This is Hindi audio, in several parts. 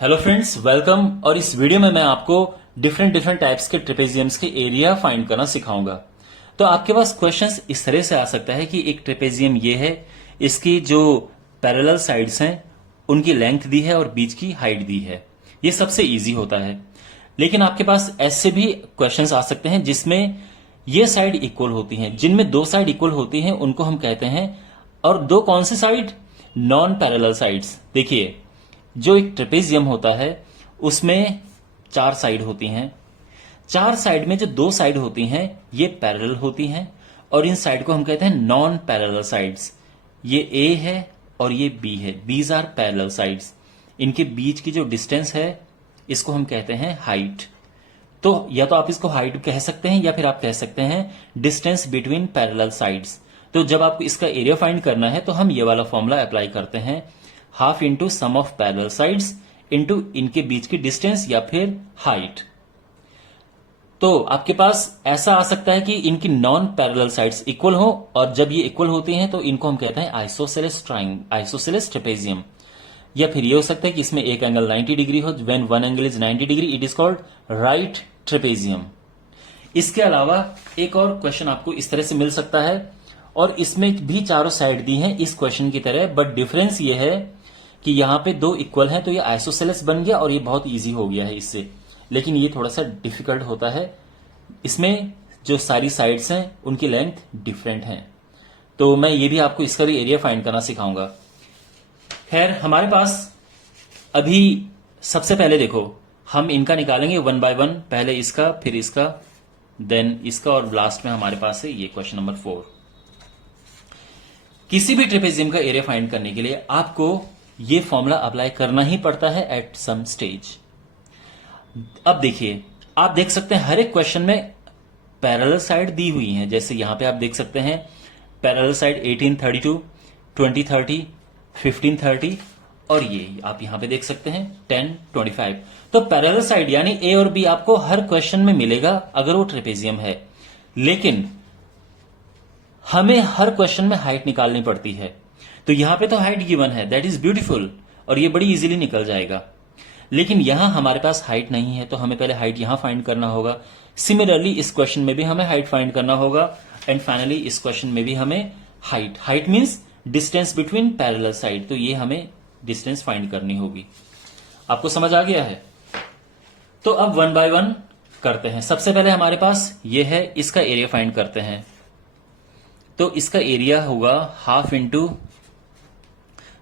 Hello friends, welcome. और इस वीडियो में मैं आपको डिफरेंट टाइप्स के ट्रेपेजियम्स के एरिया फाइंड करना सिखाऊंगा। तो आपके पास क्वेश्चंस इस तरह से आ सकता है कि एक ट्रेपेजियम ये है, इसकी जो पैरेलल साइड्स हैं उनकी लेंथ दी है और बीच की हाइट दी है। ये सबसे इजी होता है। लेकिन आपके पास ऐसे भी क्वेश्चंस आ सकते हैं जिसमें ये साइड इक्वल होती हैं, जिनमें दो साइड इक्वल होती हैं उनको हम कहते हैं। और दो कौन सी साइड? Non parallel sides. देखिए, जो एक ट्रेपेजियम होता है उसमें चार साइड होती हैं। चार साइड में जो दो साइड होती हैं ये पैरेलल होती हैं और इन साइड को हम कहते हैं नॉन पैरेलल साइड्स। ये ए है और ये बी है, दीज आर पैरेलल साइड्स। इनके बीच की जो डिस्टेंस है इसको हम कहते हैं हाइट। तो या तो आप इसको हाइट कह सकते हैं या फिर आप कह सकते हैं डिस्टेंस बिटवीन पैरेलल साइड्स। तो जब आपको इसका एरिया फाइंड करना है तो हम ये वाला फॉर्मूला अप्लाई करते हैं, half into sum of parallel sides into इनके बीच की डिस्टेंस या फिर हाइट। तो आपके पास ऐसा आ सकता है कि इनकी नॉन पैरेलल साइड्स इक्वल हो और जब ये इक्वल होती हैं तो इनको हम कहते हैं आइसोसेलेस ट्रेपेजियम। या फिर ये हो सकता है कि इसमें एक एंगल 90 डिग्री हो, when one angle is 90 degree it is called right trapezium. इसके अलावा एक और क्वेश्चन आपको इस तरह से मिल सकता है और इसमें भी चारों साइड दी हैं इस क्वेश्चन की तरह, बट डिफरेंस ये है कि यहां पे दो इक्वल हैं तो ये आइसोसेलेस बन गया और ये बहुत इजी हो गया है इससे। लेकिन ये थोड़ा सा डिफिकल्ट होता है, इसमें जो सारी साइड्स हैं उनकी लेंथ डिफरेंट है। तो मैं ये भी आपको इसका भी एरिया फाइंड करना सिखाऊंगा। खैर, हमारे पास अभी सबसे पहले देखो हम इनका निकालेंगे वन बाय वन, पहले इसका फिर इसका देन इसका और लास्ट में हमारे पास है ये क्वेश्चन नंबर 4। किसी भी ट्रेपेजियम का एरिया फाइंड करने के लिए आपको ये फॉर्मूला अप्लाई करना ही पड़ता है एट सम स्टेज। अब देखिए, आप देख सकते हैं हर एक क्वेश्चन में पैरेलल साइड दी हुई है। जैसे यहां पे आप देख सकते हैं पैरेलल साइड 1832, 2030, 1530 और ये आप यहां पे देख सकते हैं 1025। तो पैरेलल साइड यानी ए और बी आपको हर क्वेश्चन में मिलेगा अगर वो ट्रेपेजियम है। लेकिन हमें हर क्वेश्चन में हाइट निकालनी पड़ती है। तो यहां पे तो हाइट गिवन है, दैट इज ब्यूटीफुल, और ये बड़ी इजीली निकल जाएगा। लेकिन यहां हमारे पास हाइट नहीं है तो हमें पहले हाइट यहां फाइंड करना होगा। सिमिलरली इस क्वेश्चन में भी हमें हाइट फाइंड करना होगा एंड फाइनली इस क्वेश्चन में भी हमें height means distance between parallel side. तो ये हमें डिस्टेंस फाइंड करनी होगी। आपको समझ आ गया है? तो अब वन बाय वन करते हैं। सबसे पहले हमारे पास ये है, इसका एरिया फाइंड करते हैं। तो इसका एरिया होगा हाफ इंटू,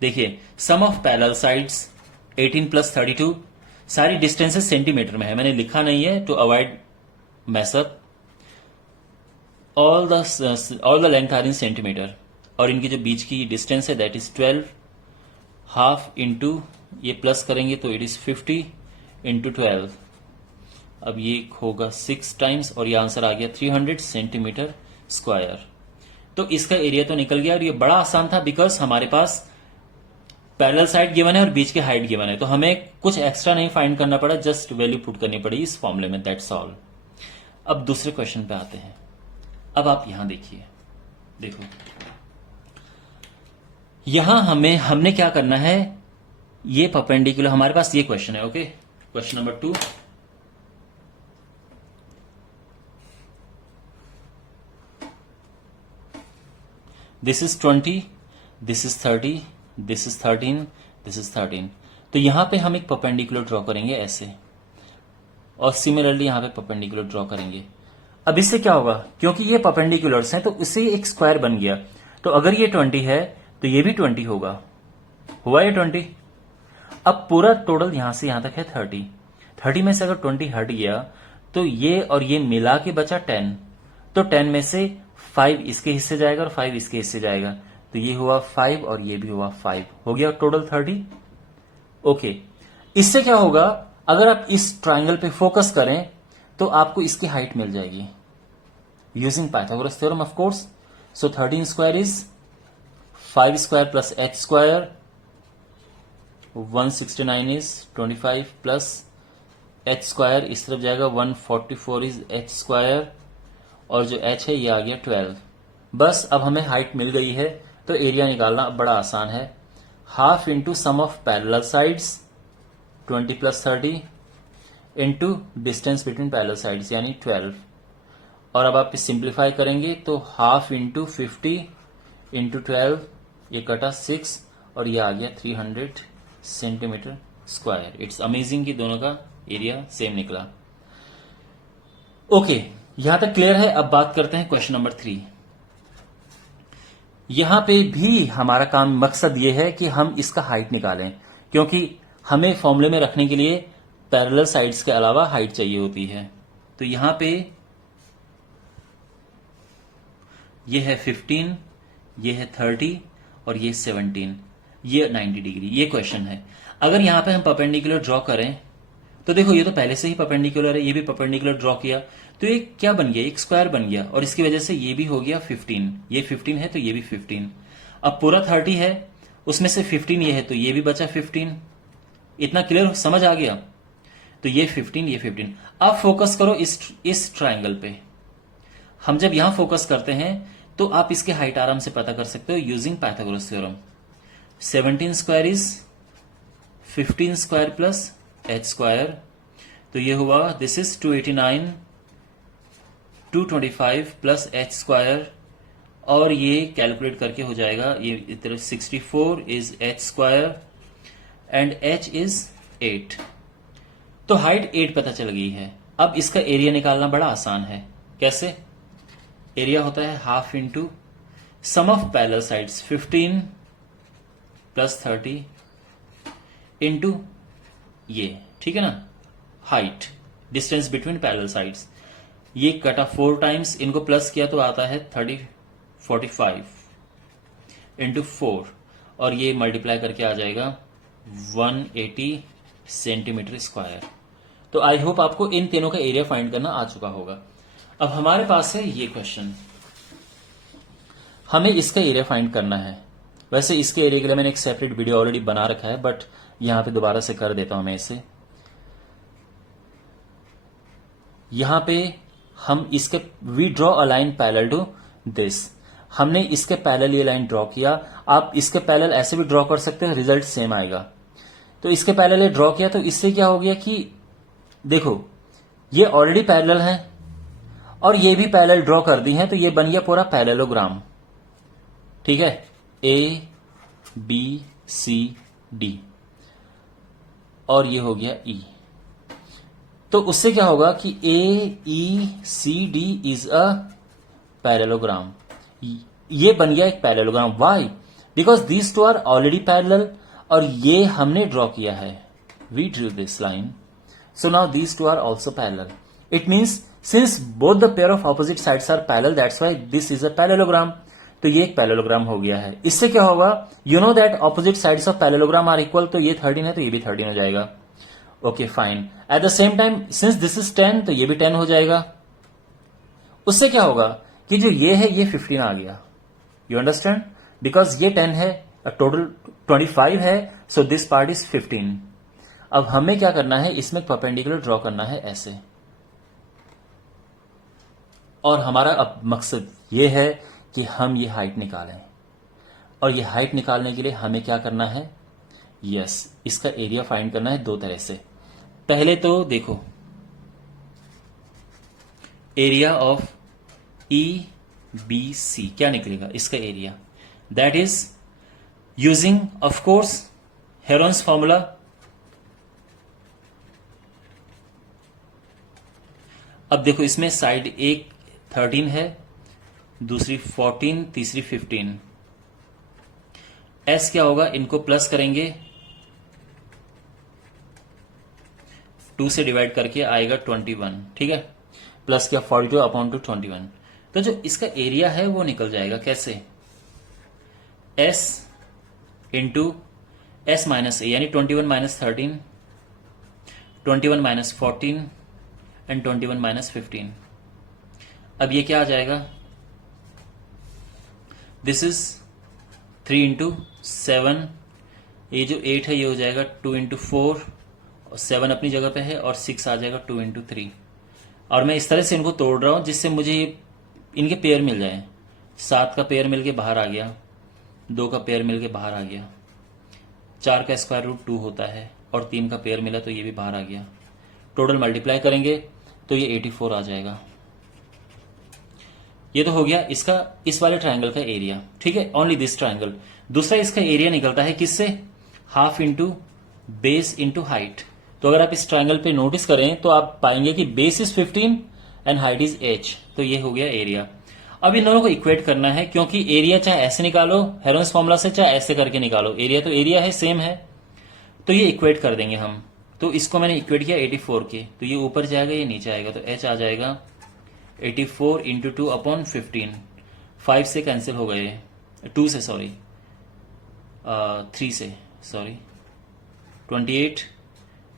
देखिए सम ऑफ पैरेलल साइड्स 18 प्लस 32, सारी डिस्टेंसेस सेंटीमीटर में है, मैंने लिखा नहीं है to avoid mess up. All the length are in centimetre और इनकी जो बीच की डिस्टेंस है दैट इज 12। हाफ इंटू ये प्लस करेंगे तो इट इज 50 इंटू 12। अब ये होगा 6 टाइम्स और ये आंसर आ गया 300 सेंटीमीटर स्क्वायर। तो इसका एरिया तो निकल गया और ये बड़ा आसान था बिकॉज हमारे पास पैरेलल साइड गिवन है और बीच की हाइट गिवन है। तो हमें कुछ एक्स्ट्रा नहीं फाइंड करना पड़ा, जस्ट वैल्यू पुट करनी पड़ी इस फॉर्मूले में, दैट्स ऑल। अब दूसरे क्वेश्चन पे आते हैं। अब आप यहां देखिए, देखो यहां हमने क्या करना है, ये परपेंडिकुलर हमारे पास ये क्वेश्चन है। Okay, question number 2। This is 20, this is 30, this is 13, this is 13। तो यहां पे हम एक परपेंडिकुलर ड्रॉ करेंगे ऐसे, और सिमिलरली यहां पे परपेंडिकुलर ड्रॉ करेंगे। अब इससे क्या होगा, क्योंकि ये परपेंडिकुलर्स हैं तो इससे एक स्क्वायर बन गया। तो अगर ये 20 है तो ये भी 20 होगा, हुआ ये 20। अब पूरा टोटल यहां से यहां तक है 30। 30 में से अगर 20 हट गया तो ये और ये मिला के बचा 10। तो 10 में से 5 इसके हिस्से जाएगा और 5 इसके हिस्से जाएगा, तो ये हुआ 5 और ये भी हुआ 5, हो गया टोटल 30। ओके, इससे क्या होगा, अगर आप इस ट्राइंगल पे फोकस करें तो आपको इसकी हाइट मिल जाएगी using Pythagoras theorem of course. So 13 square is 5 square plus h square, 169 is 25 plus h square, इस तरफ जाएगा 144 इज h स्क्वायर और जो h है ये आ गया 12। बस अब हमें हाइट मिल गई है तो एरिया निकालना अब बड़ा आसान है। Half into sum of parallel sides 20 + 30 into distance between parallel sides यानी 12। और अब आप सिंप्लीफाई करेंगे तो हाफ इंटू 50 इंटू 12, ये कटा 6 और ये आ गया 300 सेंटीमीटर स्क्वायर। इट्स अमेजिंग कि दोनों का एरिया सेम निकला। ओके, यहां तक क्लियर है। अब बात करते हैं क्वेश्चन नंबर 3। यहां पे भी हमारा काम मकसद ये है कि हम इसका हाइट निकालें, क्योंकि हमें फॉर्मूले में रखने के लिए पैरेलल साइड्स के अलावा हाइट चाहिए होती है। तो यहां पे ये है 15, ये है 30 और ये 17, ये 90 डिग्री। ये क्वेश्चन है। अगर यहां पे हम परपेंडिकुलर ड्रॉ करें तो देखो, ये तो पहले से ही परपेंडिकुलर है, ये भी परपेंडिकुलर ड्रॉ किया तो ये क्या बन गया, एक स्क्वायर बन गया और इसकी वजह से ये भी हो गया 15। ये 15 है तो ये भी 15। अब पूरा 30 है, उसमें से 15 ये है तो ये भी बचा 15। इतना क्लियर समझ आ गया? तो ये 15, ये 15। अब फोकस करो इस ट्राइंगल पे। हम जब यहां फोकस करते हैं तो आप इसके हाइट आराम से पता कर सकते हो using Pythagoras theorem. 17 square is 15 square plus h square. तो ये हुआ, this is 289, 225 plus h square और ये कैलकुलेट करके हो जाएगा, ये इधर 64 is h square and h is 8। तो हाइट 8 पता चल गई है। अब इसका एरिया निकालना बड़ा आसान है। कैसे? एरिया होता है half into sum of parallel sides 15 + 30 into ये, ठीक है ना, height, distance between parallel sides. ये कटा 4 टाइम्स, इनको प्लस किया तो आता है 45 इंटू 4 और ये मल्टीप्लाई करके आ जाएगा 180 सेंटीमीटर स्क्वायर। तो आई होप आपको इन तीनों का एरिया फाइंड करना आ चुका होगा। अब हमारे पास है ये क्वेश्चन, हमें इसका एरिया फाइंड करना है। वैसे इसके एरिया के लिए मैंने एक सेपरेट वीडियो ऑलरेडी बना रखा है, बट यहां पे दोबारा से कर देता हूं मैं इसे। यहां पे हम इसके we draw a line parallel to this. हमने इसके पैरेलल ये लाइन ड्रॉ किया। आप इसके पैरेलल ऐसे भी ड्रॉ कर सकते हैं, रिजल्ट सेम आएगा। तो इसके पैरेलल ये ड्रॉ किया तो इससे क्या हो गया कि देखो, ये ऑलरेडी पैरेलल है और ये भी पैरेलल ड्रॉ कर दी है, तो ये बन गया पूरा पैरेललोग्राम। ठीक है, ए बी सी डी और ये हो गया ई। तो उससे क्या होगा कि A E C D is a parallelogram. ये बन गया एक parallelogram. Why? Because these two are already parallel और ये हमने ड्रॉ किया है। We drew this line, so now these two are also parallel. It means since both the pair of opposite sides are parallel, that's why this is a parallelogram. तो ये एक पैरेललोग्राम हो गया है। इससे क्या होगा, you know that opposite sides of parallelogram are equal. तो ये 13 है तो ये भी 13 हो जाएगा। Okay fine. At the same time since this is 10 तो ये भी 10 हो जाएगा। उससे क्या होगा कि जो ये है ये 15 आ गया। You understand? बिकॉज ये 10 है, टोटल 25 है, सो दिस पार्ट इज 15। अब हमें क्या करना है, इसमें परपेंडिकुलर ड्रॉ करना है ऐसे। और हमारा अब मकसद ये है कि हम ये हाइट निकालें। और ये हाइट निकालने के लिए हमें क्या करना है, यस, इसका एरिया फाइंड करना है दो तरह से। पहले तो देखो, area of E B C क्या निकलेगा, इसका एरिया, that is using of course Heron's formula. अब देखो, इसमें साइड एक 13 है, दूसरी 14, तीसरी 15। एस क्या होगा, इनको प्लस करेंगे, 2 से डिवाइड करके आएगा 21। ठीक है, प्लस क्या 42 अपॉन टू 21। तो जो इसका एरिया है वो निकल जाएगा कैसे, एस इंटू एस माइनस ए, यानी 21 माइनस 13, 21 माइनस 14 एंड 21 माइनस 15। अब ये क्या आ जाएगा, दिस इज 3 इंटू 7, ये जो 8 है ये हो जाएगा 2 इंटू 4, 7 अपनी जगह पे है और 6 आ जाएगा 2 इंटू 3। और मैं इस तरह से इनको तोड़ रहा हूं जिससे मुझे इनके पेयर मिल जाए। 7 का पेयर मिलके बाहर आ गया, 2 का पेयर मिलके बाहर आ गया, 4 का स्क्वायर रूट 2 होता है और 3 का पेयर मिला तो ये भी बाहर आ गया। टोटल मल्टीप्लाई करेंगे तो ये 84 आ जाएगा। ये तो हो गया इसका इस वाले ट्रायंगल का एरिया, ठीक है, ओनली दिस ट्रायंगल। दूसरा इसका एरिया निकलता है किससे, half into base into height. तो अगर आप इस ट्रायंगल पे नोटिस करें तो आप पाएंगे कि base is 15 and height is h, तो ये हो गया एरिया। अब इन दोनों को इक्वेट करना है, क्योंकि एरिया चाहे ऐसे निकालो हेरोन्स फॉर्मूला से, चाहे ऐसे करके निकालो, एरिया तो एरिया है, सेम है, तो ये इक्वेट कर देंगे हम। तो इसको मैंने इक्वेट किया 84 के, तो ये ऊपर जाएगा ये नीचे आएगा, तो h आ जाएगा 84 इंटू 2 अपॉन 15। 5 से कैंसिल हो गए, 2 से सॉरी, 3 से सॉरी, 28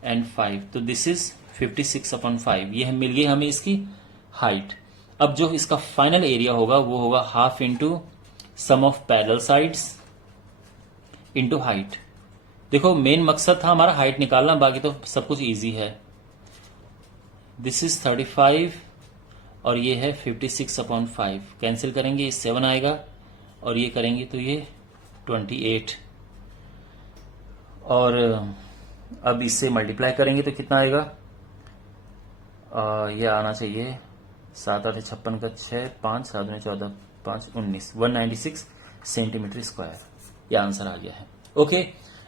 एंड 5, तो दिस इज 56 अपॉन 5। ये मिल गई हमें इसकी हाइट। अब जो इसका फाइनल एरिया होगा वो होगा half into sum of parallel sides into height. देखो मेन मकसद था हमारा हाइट निकालना, बाकी तो सब कुछ इजी है। दिस इज 35 और ये है 56 अपॉन 5, कैंसिल करेंगे ये 7 आएगा और ये करेंगे तो ये 28, और अब इससे मल्टीप्लाई करेंगे तो कितना आएगा, ये आना चाहिए 7 8 56 का 6, 5 7 9 14 5 19, 196 सेंटीमीटर स्क्वायर, ये आंसर आ गया है। ओके,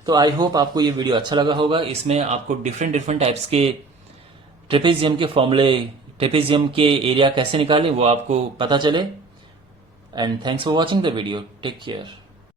तो आई होप आपको ये वीडियो अच्छा लगा होगा। इसमें आपको डिफरेंट टाइप्स के ट्रेपेजियम के फॉर्मूले, ट्रेपेजियम के एरिया कैसे निकालें वो आपको पता चले। And thanks for watching the video, take care.